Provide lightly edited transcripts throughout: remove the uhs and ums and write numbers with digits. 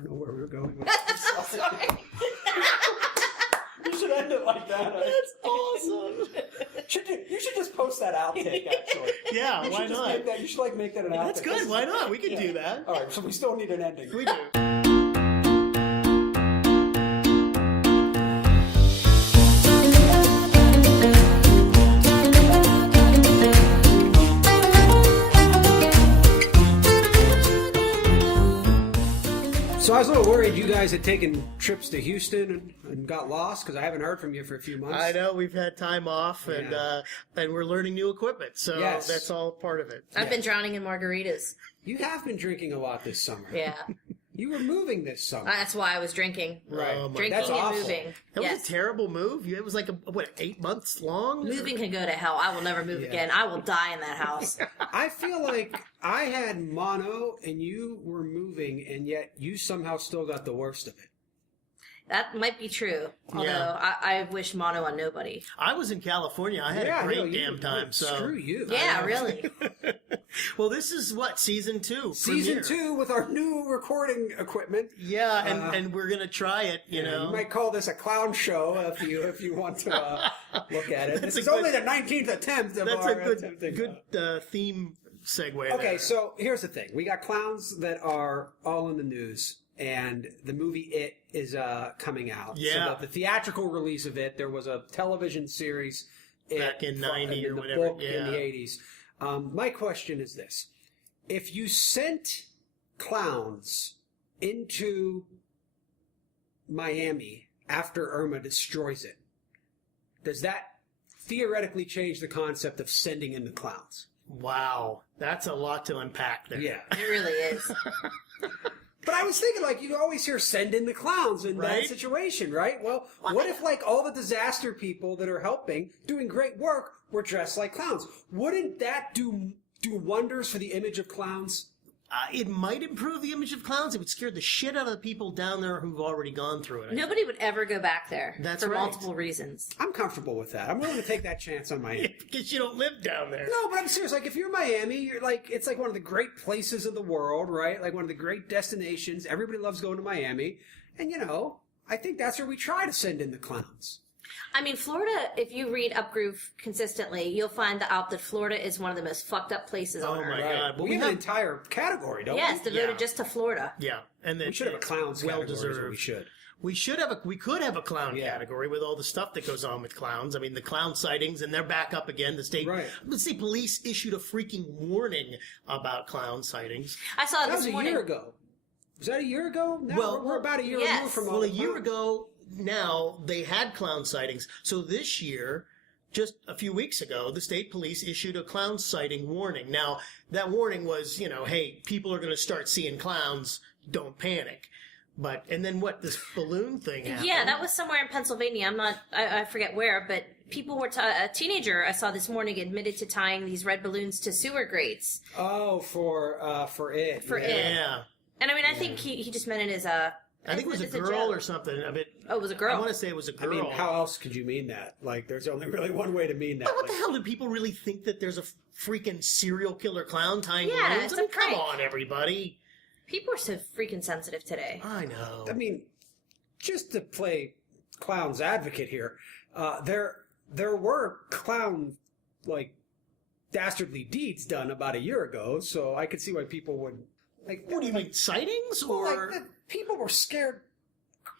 don't know where we were going with this. Sorry. You should end it like that. That's awesome. You should just post that outtake, actually. Yeah, You why should just not? make that, you should make that an outtake. That's good. Why not? We can do that. All right, so we still need an ending. We do. So I was a little worried you guys had taken trips to Houston and got lost because I haven't heard from you for a few months. I know we've had time off and we're learning new equipment, so Yes. that's all part of it. I've been drowning in margaritas. You have been drinking a lot this summer. Yeah. You were moving this summer. That's why I was drinking. Right. Oh my Drinking That's and awful. moving. That was Yes. a terrible move. It was like, 8 months long? Moving can go to hell. I will never move again. I will die in that house. I feel like I had mono and you were moving, and yet you somehow still got the worst of it. That might be true. Although Yeah. I wish mono on nobody. I was in California. I had a great damn time. So Screw you. Yeah, really. Well, this is what, season 2? Season premiere. 2 with our new recording equipment. Yeah, and we're gonna try it. You know, You might call this a clown show if you want to look at it. This is a good- only the 19th attempt of that's our a attempting. good theme segue. Okay, there. so here's the thing: we got clowns that are all in the news, and the movie It is coming out. Yeah. So the theatrical release of It, there was a television series Back in 90 or the whatever, book in yeah. the 80s. My question is this: if you sent clowns into Miami after Irma destroys it, does that theoretically change the concept of sending in the clowns? Wow, that's a lot to unpack there. Yeah. It really is. But I was thinking, like, you always hear send in the clowns in that Right? situation, right? Well, what if, like, all the disaster people that are helping, doing great work, were dressed like clowns? Wouldn't that do wonders for the image of clowns? It might improve the image of clowns. It would scare the shit out of the people down there who've already gone through it. Nobody would ever go back there. That's for right. multiple reasons. I'm comfortable with that. I'm willing to take that chance on Miami. Because you don't live down there. No, but I'm serious. Like, if you're Miami, you're like, it's like one of the great places in the world, right? Like one of the great destinations. Everybody loves going to Miami. And, you know, I think that's where we try to send in the clowns. I mean, Florida, if you read Upgroove consistently, you'll find out that Florida is one of the most fucked up places on Oh, earth. my God. But we have an entire category, don't Yes, we? devoted Yeah. just to Florida. Yeah, and then We should have a clowns well category. is what deserved. We should. We could have a clown Yeah. category with all the stuff that goes on with clowns. I mean, the clown sightings, and they're back up again. The state police issued a freaking warning about clown sightings. I saw That this was a morning. year ago. Was that a year ago? No, Well, we're about a year yes. removed from all Well, a the year clowns. ago now, they had clown sightings. So this year, just a few weeks ago, the state police issued a clown sighting warning. Now, that warning was, hey, people are going to start seeing clowns. Don't panic. And then what, this balloon thing happened? Yeah, that was somewhere in Pennsylvania. I forget where, but people were, a teenager I saw this morning admitted to tying these red balloons to sewer grates. Oh, for it. For yeah. it. Yeah. And I mean, I think he just meant it as I think it was a girl or something. Oh, it was a girl. I want to say it was a I girl. mean, how else could you mean that? Like, there's only really one way to mean that. But what Like, the hell do people really think that there's a freaking serial killer clown tying Yeah, balloons? it's I a mean, come prank. on, everybody. People are so freaking sensitive today. I know. I mean, just to play clown's advocate here, there were clown, like, dastardly deeds done about a year ago, so I could see why people would... Like, What do you mean, sightings Well, or? like, people were scared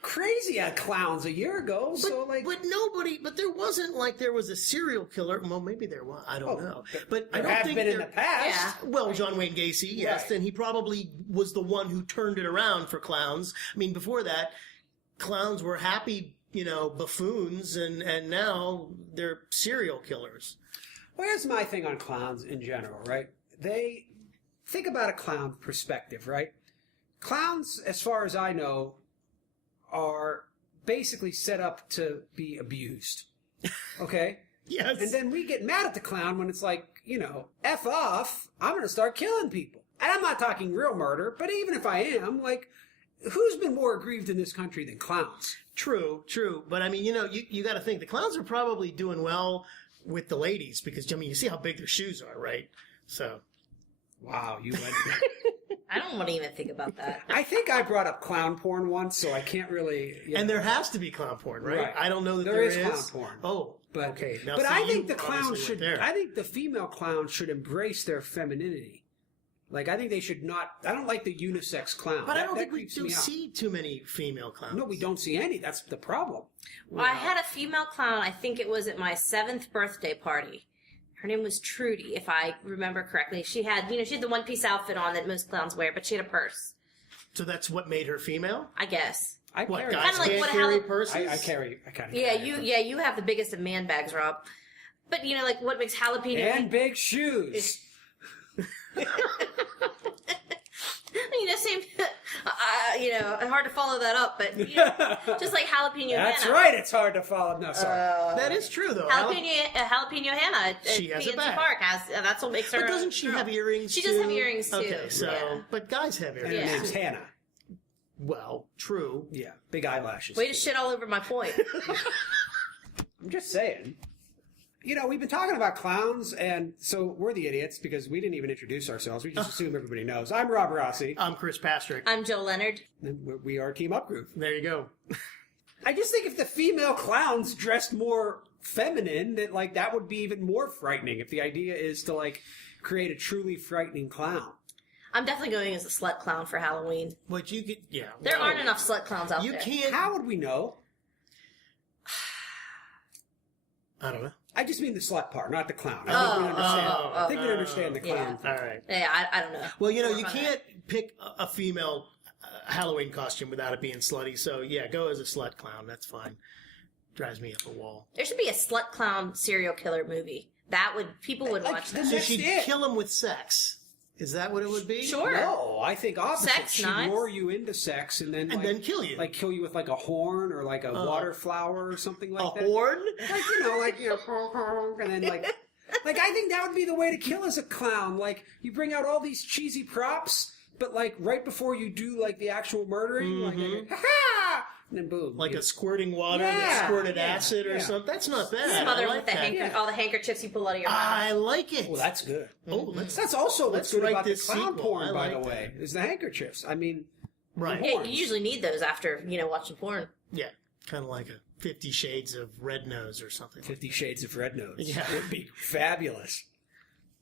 crazy at clowns a year ago, so, like... But there wasn't like there was a serial killer. Well, maybe there was. I don't know. But I there don't have think been in there- the past. Yeah. Well, John Wayne Gacy, yes, Right. and he probably was the one who turned it around for clowns. I mean, before that, clowns were happy, buffoons, and now they're serial killers. Well, here's my thing on clowns in general, right? They think about a clown perspective, right? Clowns, as far as I know, are basically set up to be abused. Okay? Yes. And then we get mad at the clown when it's like, F off, I'm going to start killing people. And I'm not talking real murder, but even if I am, like, who's been more aggrieved in this country than clowns? True. But I mean, you got to think the clowns are probably doing well with the ladies because, I mean, you see how big their shoes are, right? So. Wow, you went... I don't want to even think about that. I think I brought up clown porn once, so I can't really. And there has to be clown porn, right? Right. I don't know that There there is is clown porn. Oh, But okay. Now, but see, I think you the clowns obviously should. went there. I think the female clowns should embrace their femininity. Like I think they should not. I don't like the unisex clown. But I That- don't that think we creeps do me out. see too many female clowns. No, we don't see any. That's the problem. Well, I had a female clown, I think it was at my 7th birthday party. Her name was Trudy, if I remember correctly. She had, she had the one-piece outfit on that most clowns wear, but she had a purse, So that's what made her female? I guess. I What, carry. guys Kinda like can't what carry Hal- purses? I carry. I kind of. Yeah, you have the biggest of man bags, Rob. But, like what makes jalapeno... And big shoes. Same... hard to follow that up, but, just like jalapeno That's Hannah. right. It's hard to follow. No, sorry. That is true, though. Jalapeno Hannah at She has a PNC bag. Park has... that's what makes her... But doesn't she have earrings, She too? does have earrings, too. Okay, so... Yeah. But guys have And her earrings. Yeah. name's Hannah. Well, true. Yeah, big eyelashes. Way to shit all over my point. I'm just saying. We've been talking about clowns, and so we're the idiots because we didn't even introduce ourselves. We just assume everybody knows. I'm Rob Rossi, I'm Chris Pastrick. I'm Joe Leonard. and we are Team Up Group. There you go. I just think if the female clowns dressed more feminine, that would be even more frightening. If the idea is to create a truly frightening clown. I'm definitely going as a slut clown for Halloween. But you could, yeah. There aren't enough slut clowns out You there. can't. How would we know? I don't know. I just mean the slut part, not the clown. I think we understand. I think we understand the clown. All right. Yeah, I don't know. Well, you More can't about pick a female Halloween costume without it being slutty. So yeah, go as a slut clown. That's fine. Drives me up a wall. There should be a slut clown serial killer movie. People would watch that. So That's she'd it. kill him with sex. Is that what it would be? Sure. No, I think opposite. Sex, She'd knives? lure you into sex and then kill you. kill you with a horn or a water flower or something like A that. horn? And then I think that would be the way to kill as a clown. You bring out all these cheesy props, but right before you do the actual murdering, ha-ha! And then boom. Like you- a squirting water Yeah, that squirted yeah, acid or yeah. something. That's not bad. Smother I them like with that. Yeah. all the handkerchiefs you pull out of your mouth. I like it. Well, that's good. Oh, That's also let's what's good write about the this clown sequel. porn, I by like the way, is the handkerchiefs. I mean, right. Yeah, horns. you usually need those after, watching porn. Yeah, kind of like a 50 Shades of Red Nose or something. 50 Shades of Red Nose. Yeah. It would be fabulous.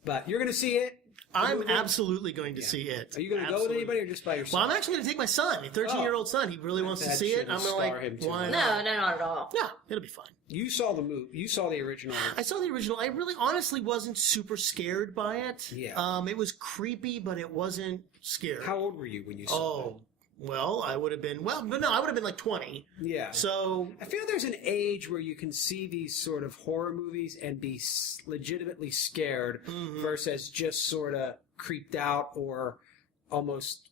But you're going to see it? I'm movie? absolutely going to see it. Are you going to go with Absolutely. anybody or just by yourself? Well, I'm actually going to take my son, a 13-year-old son. He really wants to That see it. shouldn't I'm going scar him to too why much. not? No, not at all. Yeah, it'll be fine. You saw the movie. You saw the original. I saw the original. I really, honestly, wasn't super scared by it. Yeah. It was creepy, but it wasn't scary. How old were you when you saw Oh, well, I would have been. Well, no, I would have been like 20. it? Yeah. So I feel there's an age where you can see these sort of horror movies and be legitimately scared versus just sort of creeped out or almost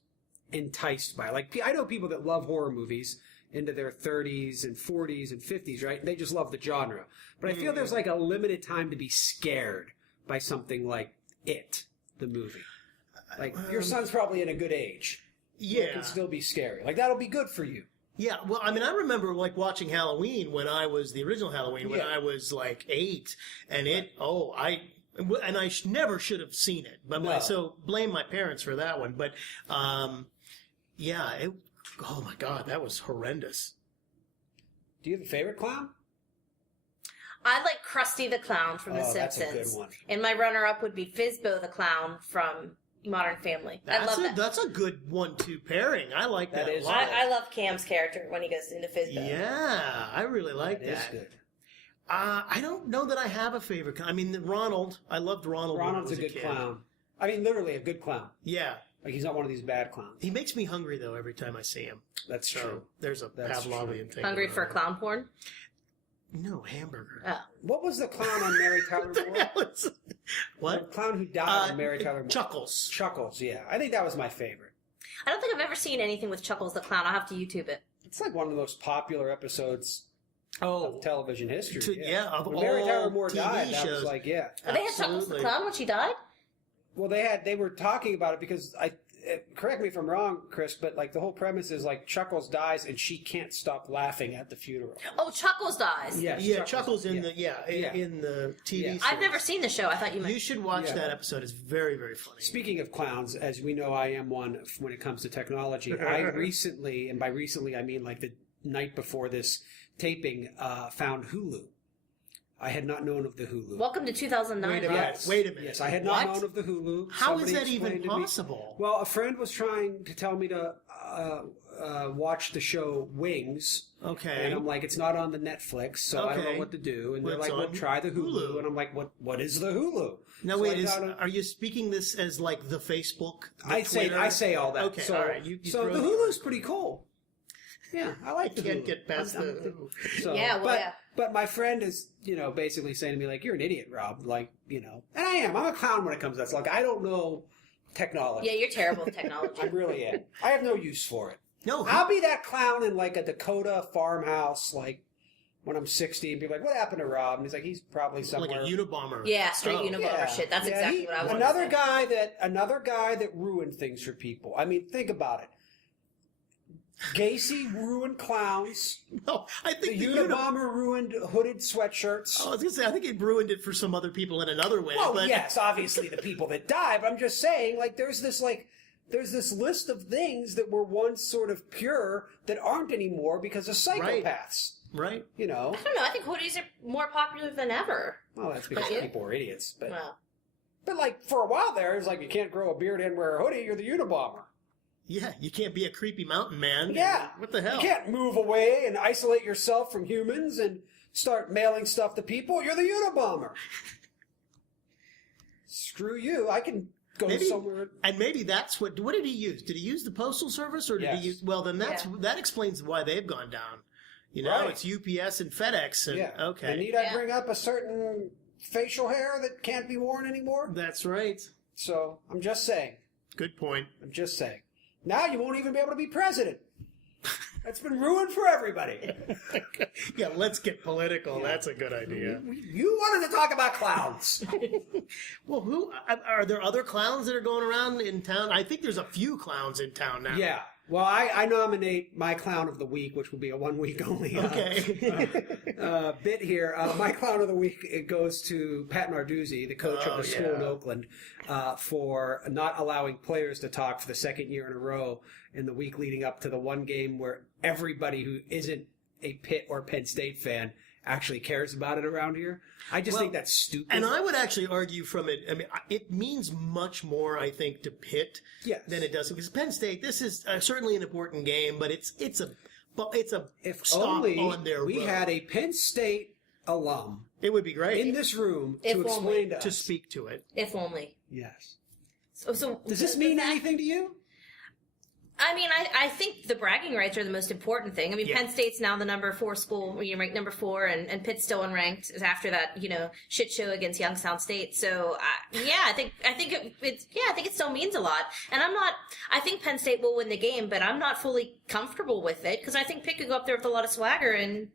enticed by it. I know people that love horror movies into their 30s and 40s and 50s, right? They just love the genre. But I feel there's a limited time to be scared by something like It, the movie. Your son's probably in a good age. yeah, It can still be scary. That'll be good for you. yeah. Well, I mean, I remember watching Halloween when I was the original Halloween when Yeah. I was 8, and I never should have seen it, but No. so blame my parents for that one. But yeah, oh my God, that was horrendous. Do you have a favorite clown? I like Krusty the Clown from The Oh, that's Simpsons. a good one. And my runner-up would be Fizbo the Clown from Modern Family. I love that. That's a good 1-2 pairing. I like that, That a is- lot. I love Cam's character when he goes into Fizbo. Yeah, I really like That is that. good. I don't know that I have a favorite. I mean, Ronald. I loved Ronald. when I Ronald's a was good kid. clown. I mean, literally a good clown. Yeah, He's not one of these bad clowns. he makes me hungry though every time I see him. That's So true. there's a That's Pavlovian thing. Hungry going for on. clown porn? No hamburger. Oh. What was the clown on Mary Tyler Moore? That was- The what? clown who died on Mary Tyler Moore. Chuckles. Chuckles, yeah. I think that was my favorite. I don't think I've ever seen anything with Chuckles the Clown. I'll have to YouTube it. It's one of the most popular episodes Oh, of television history. yeah, of when Mary all Tyler Moore TV died, that was shows. yeah. But they had Chuckles the Absolutely. Clown when she died? Well, they were talking about it because correct me if I'm wrong, Chris, but like the whole premise is like Chuckles dies and she can't stop laughing at the funeral. Oh, Chuckles dies. Yes, Yeah, Chuckles in yeah. in the TV Yeah. series. I've never seen the show. I thought you meant. You should watch Yeah. that episode. It's very, very funny. Speaking of clowns, as we know, I am one when it comes to technology. I recently, and by recently I mean like the night before this taping, found Hulu. I had not known of the Hulu. Welcome to 2009. Wait a Rob. minute. Yes. Wait a minute. Yes, I had not What? known of the Hulu. How is Somebody that even explained to me- possible? Well, a friend was trying to tell me to watch the show Wings. Okay. And I'm like, it's not on the Netflix, so I don't Okay. know what to do. And Well, they're it's like, well, on try the Hulu. Hulu. And I'm like, what is the Hulu? Now So wait, I got are you speaking this as like the Facebook? The I Twitter? say all that. Okay, So, all right. You so throw the Hulu's pretty cool. Yeah, I like the can't Hulu. get past the. So, Yeah, well, but, yeah. But my friend is, basically saying to me, like, you're an idiot, Rob. Like, and I am. I'm a clown when it comes to that. So, like, I don't know technology. Yeah, you're terrible with technology. I really am. I have no use for it. No, I'll be that clown in, like, a Dakota farmhouse, like, when I'm 60, and be like, what happened to Rob? And he's like, he's probably like somewhere. a Unabomber. Yeah, straight Oh. Unabomber shit. That's Yeah, exactly what I want. Another guy that ruined things for people. I mean, think about it. Gacy ruined clowns. No, I The think the Unabomber ruined hooded sweatshirts. I was gonna say, I think it ruined it for some other people in another way. Well, but yes, obviously the people that die, but I'm just saying, like, there's this list of things that were once sort of pure that aren't anymore because of psychopaths. Right. I don't know. I think hoodies are more popular than ever. Well, that's because But people are idiots. But, Well, but like, for a while there, it was like, you can't grow a beard and wear a hoodie, you're the Unabomber. Yeah, you can't be a creepy mountain man. Yeah. What the hell? You can't move away and isolate yourself from humans and start mailing stuff to people. You're the Unabomber. Screw you. I can go Maybe- somewhere. And maybe that's what did he use? Did he use the postal service or did Yes. he use? Well, then that explains why they've gone down. Right. It's UPS and FedEx. And, Yeah. Okay. And need I Yeah. bring up a certain facial hair that can't be worn anymore? That's right. So I'm just saying. Good point. I'm just saying. Now you won't even be able to be president. That's been ruined for everybody. Yeah, let's get political. That's a good idea. You wanted to talk about clowns. Well, who are there other clowns that are going around in town? I think there's a few clowns in town now. Yeah. Well, I nominate my clown of the week, which will be a 1 week only bit here. My clown of the week, it goes to Pat Narduzzi, the coach of the school in Oakland, for not allowing players to talk for the second year in a row in the week leading up to the one game where everybody who isn't a Pitt or Penn State fan actually cares about it around here. I just think that's stupid. And I would actually argue from it. I mean, it means much more, I think, to Pitt than it does because Penn State. This is certainly an important game, but it's a if stop only on their we road. had a Penn State alum It would be great in this room If to only. explain to to us. speak to it. if only. Yes. So Does this mean anything to you? I mean, I think the bragging rights are the most important thing. I mean, Yeah. Penn State's now the number 4 school, ranked number 4, and Pitt's still unranked after that, shit show against Youngstown State. So, I think it still means a lot. And I think Penn State will win the game, but I'm not fully comfortable with it because I think Pitt could go up there with a lot of swagger and,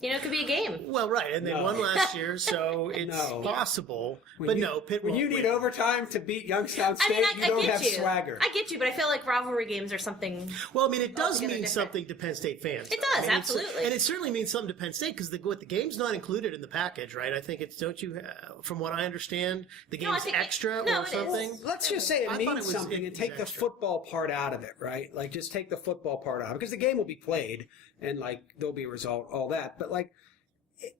it could be a game. Well, right, and they No. won last year, so it's No. possible. When you- Pitt When won't you need win. overtime to beat Youngstown State, I mean, you I don't get have you. swagger. I get you, but I feel like rivalry games are something. Well, I mean, it does Altogether mean different. something to Penn State fans. It though. does, I mean, absolutely. and it certainly means something to Penn State because the game's not included in the package, right? I think it's from what I understand, the No, I game's think extra no, or it is. something. Let's just say I it thought means it was- something it and was take the extra. football part out of it, right? Like, just take the football part out because the game will be played and, like, there'll be a result, all that. But, like,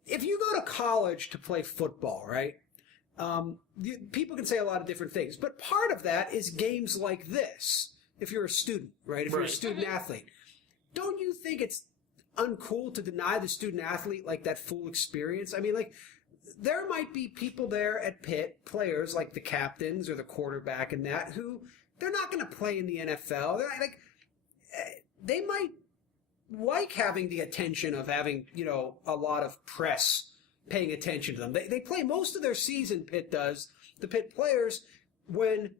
if you go to college to play football, right, people can say a lot of different things. But part of that is games like this, if you're a student, right? If you're a Right. student athlete. Don't you think it's uncool to deny the student athlete, like, that full experience? I mean, like, there might be people there at Pitt, players like the captains or the quarterback and that, who they're not going to play in the NFL. They're not, like, they might like having the attention of having, a lot of press paying attention to them. They play most of their season, Pitt does, the Pitt players, when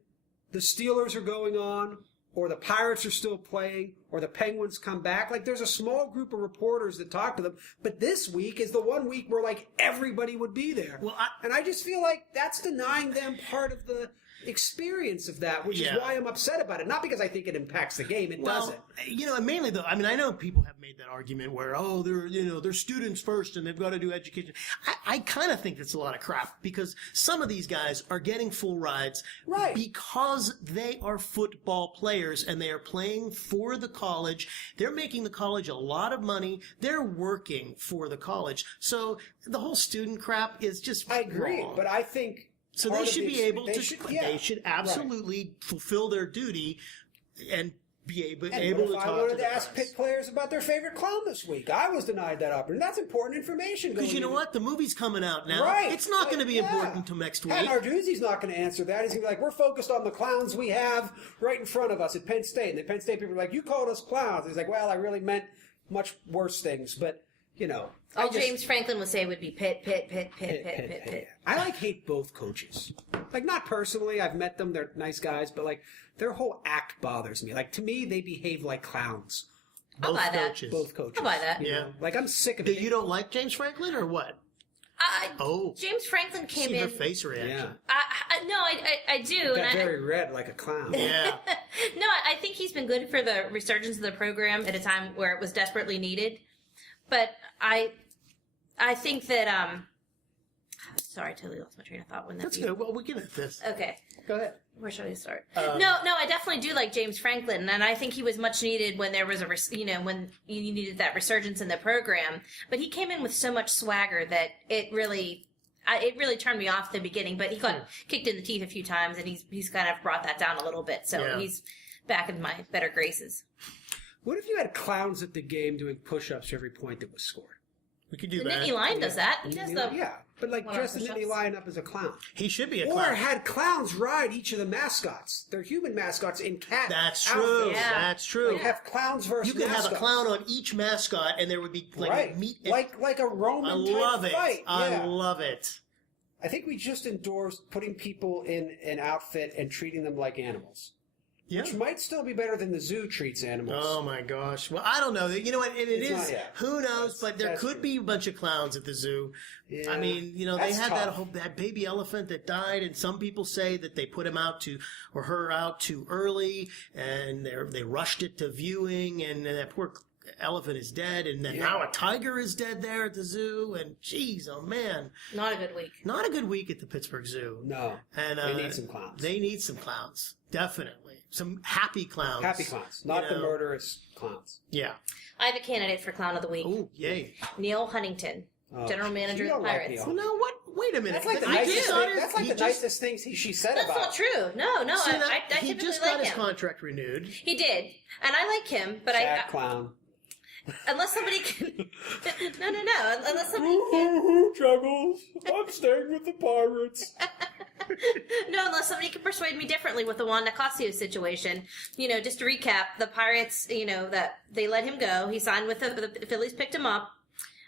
the Steelers are going on, or the Pirates are still playing, or the Penguins come back. Like, there's a small group of reporters that talk to them. But this week is the one week where, like, everybody would be there. Well, and I just feel like that's denying them part of the experience of that, which is why I'm upset about it. Not because I think it impacts the game. It doesn't. And mainly though, I mean, I know people have made that argument where, they're students first and they've got to do education. I kind of think that's a lot of crap because some of these guys are getting full rides because they are football players and they are playing for the college. They're making the college a lot of money. They're working for the college. So the whole student crap is just I agree, wrong. but I think so they should be able to. They should absolutely fulfill their duty and be able to talk to the I wanted to ask Pitt players about their favorite clown this week. I was denied that opportunity. That's important information. Because you know what? The movie's coming out now. Right. It's not going to be important until next week. And Narduzzi's not going to answer that. He's going to be like, we're focused on the clowns we have right in front of us at Penn State. And the Penn State people are like, you called us clowns. And he's like, well, I really meant much worse things. But, James Franklin would say would be Pitt. I hate both coaches. Not personally. I've met them. They're nice guys. But, their whole act bothers me. To me, they behave like clowns. I'll buy that. Both coaches. I'll buy that. Yeah. I'm sick of it. You don't like James Franklin or what? James Franklin came in. Her face reaction. I do. Got very red like a clown. Yeah. No, I think he's been good for the resurgence of the program at a time where it was desperately needed. But I think that sorry, I totally lost my train of thought when that. That's good. Well, we can hit this. Okay. Go ahead. Where should I start? No, I definitely do like James Franklin, and I think he was much needed when there was when you needed that resurgence in the program. But he came in with so much swagger that it really turned me off at the beginning. But he got kicked in the teeth a few times, and he's kind of brought that down a little bit. So he's back in my better graces. What if you had clowns at the game doing push-ups for every point that was scored? We could do the that. Nittany Lion does that. He does the but dress the Nittany Lion up as a clown. He should be a Or clown. had clowns ride each of the mascots. They're human mascots in cat. That's true. outfits. Yeah. That's true. Have clowns versus You could mascots. have a clown on each mascot, and there would be a meet. like a Roman I love type it. fight. I love it. I think we just endorsed putting people in an outfit and treating them like animals. Yeah. Which might still be better than the zoo treats animals. Oh my gosh. Well, I don't know. You know what? And it is. Who knows? But there could be a bunch of clowns at the zoo. Yeah. I mean, they That's had tough. that baby elephant that died, and some people say that they put him out or her out too early, and they rushed it to viewing, and that poor elephant is dead, and then now a tiger is dead there at the zoo, and geez, oh man. Not a good week. Not a good week at the Pittsburgh Zoo. No. And they need some clowns. They need some clowns. Definitely. Some happy clowns. Happy clowns. Not the murderous clowns. Yeah. I have a candidate for Clown of the Week. Oh, yay. Neil Huntington, general manager of the Pirates. Neil. Well, no, what? Wait a minute. That's like the I nicest do. thing. That's like the nicest thing she said That's about not true. No, See, I he typically just like got his him. contract renewed. He did, and I like him, but Sad clown. unless somebody can, no, unless somebody can, Juggles. I'm staying with the Pirates. unless somebody can persuade me differently with the Juan Nicasio situation. Just to recap, the Pirates, that they let him go. He signed with the Phillies, picked him up.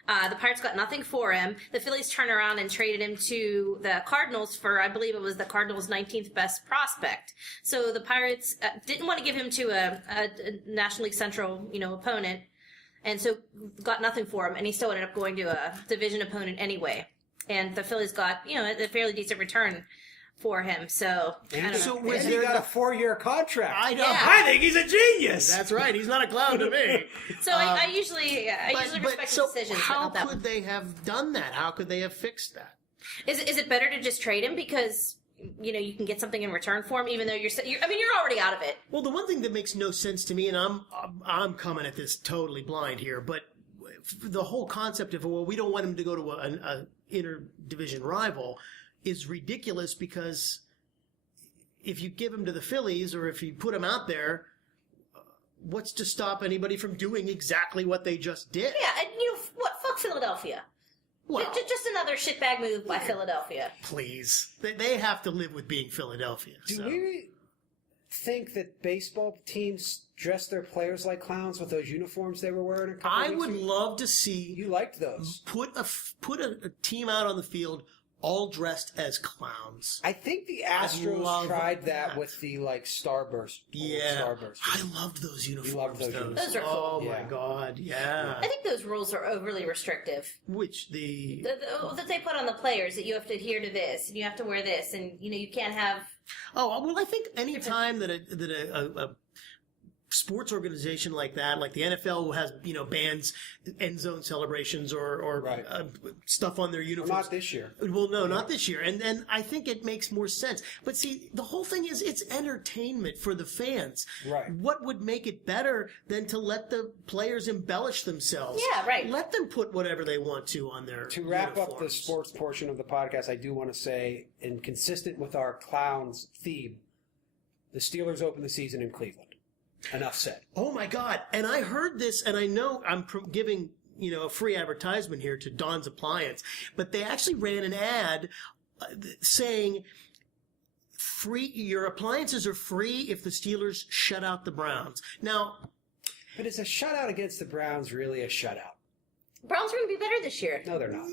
The Pirates got nothing for him. The Phillies turned around and traded him to the Cardinals for, I believe it was the Cardinals' 19th best prospect. So the Pirates didn't want to give him to a National League Central, opponent, and so got nothing for him. And he still ended up going to a division opponent anyway. And the Phillies got, a fairly decent return for him. So, I don't know. And he got a 4-year contract. I know. Yeah. I think he's a genius. That's right. He's not a clown to me. So I usually respect so the decisions. but how not that could one. they have done that? How could they have fixed that? Is it better to just trade him because you can get something in return for him, even though you're already out of it? Well, the one thing that makes no sense to me, and I'm coming at this totally blind here, but the whole concept of, well, we don't want him to go to a interdivision rival is ridiculous, because if you give him to the Phillies or if you put him out there, what's to stop anybody from doing exactly what they just did? Yeah, and what? Fuck Philadelphia. Well, Just another shitbag move by Philadelphia. please. They have to live with being Philadelphia. Do So. we think that baseball teams dress their players like clowns with those uniforms they were wearing a couple I weeks would ago? love to see You liked those. put a team out on the field all dressed as clowns. I think the love Astros tried that that. with the Starburst. Yeah, Starburst. I loved those uniforms. loved those uniforms. Those are Oh cool. my Yeah. god, yeah. I think those rules are overly restrictive. Which That they put on the players, that you have to adhere to this and you have to wear this, and you can't have Oh, well, I think any time that a sports organization like that, like the NFL has, bans end zone celebrations or Right. stuff on their Well, uniforms. not this year. Well, no, not this year. And I think it makes more sense. But see, the whole thing is it's entertainment for the fans. Right. What would make it better than to let the players embellish themselves? Yeah, right. Let them put whatever they want to on their To wrap up the uniforms. sports portion of the podcast, I do want to say, and consistent with our clowns theme, the Steelers open the season in Cleveland. Enough said. Oh my God. And I heard this, and I know I'm giving, a free advertisement here to Don's Appliance, but they actually ran an ad saying your appliances are free if the Steelers shut out the Browns. Now, But is a shutout against the Browns really a shutout? Browns are going to be better this year. No, they're not.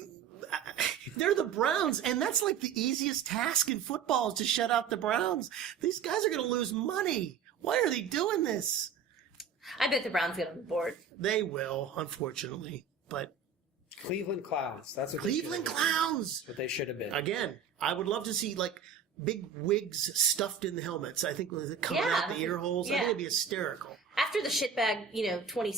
they're the Browns, and that's like the easiest task in football is to shut out the Browns. These guys are going to lose money. Why are they doing this? I bet the Browns get on the board. They will, unfortunately. But Cleveland Clowns. That's what Cleveland they should have been. Clowns! That's what they should have been. Again, I would love to see, like, big wigs stuffed in the helmets. I think with it coming Yeah. out the ear holes. I Yeah. think it'd be hysterical. After the shitbag, 20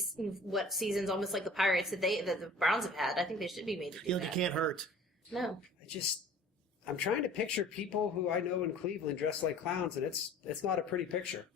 seasons, almost like the Pirates that the Browns have had, I think they should be made to do Like, that. it can't hurt. No. I'm trying to picture people who I know in Cleveland dressed like clowns, and it's not a pretty picture.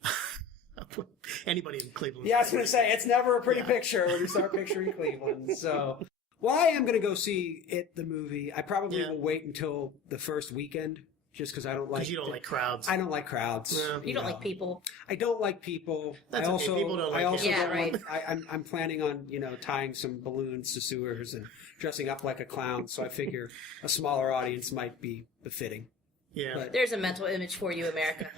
Anybody in Cleveland. Yeah, I was going to say, it's never a pretty picture when you start picturing Cleveland. So, well, I am going to go see the movie. I probably Yeah. will wait until the first weekend, just because I don't like. Because you don't like crowds. I don't like crowds. No. You don't like people. I don't like people. That's I okay. also, People don't like I also you. Yeah, don't right. want, I'm planning on tying some balloons to sewers and dressing up like a clown. So I figure a smaller audience might be befitting. Yeah. But- There's a mental image for you, America.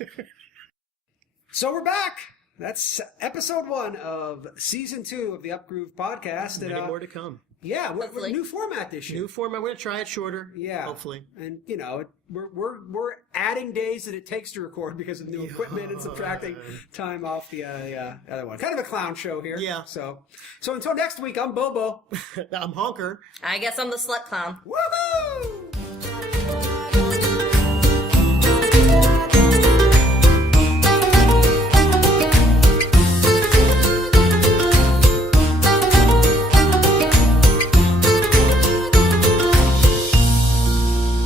So we're back. That's episode 1 of season 2 of the Upgroove podcast. Many And, more to come. yeah, we're Hopefully. new format this year. New format. We're going to try it shorter. Yeah, Hopefully. and we're adding days that it takes to record because of new equipment and subtracting time off the other one. Kind of a clown show here. Yeah. So until next week, I'm Bobo. I'm Honker. I guess I'm the slut clown. Woohoo!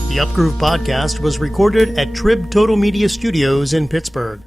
The Upgroove podcast was recorded at Trib Total Media Studios in Pittsburgh.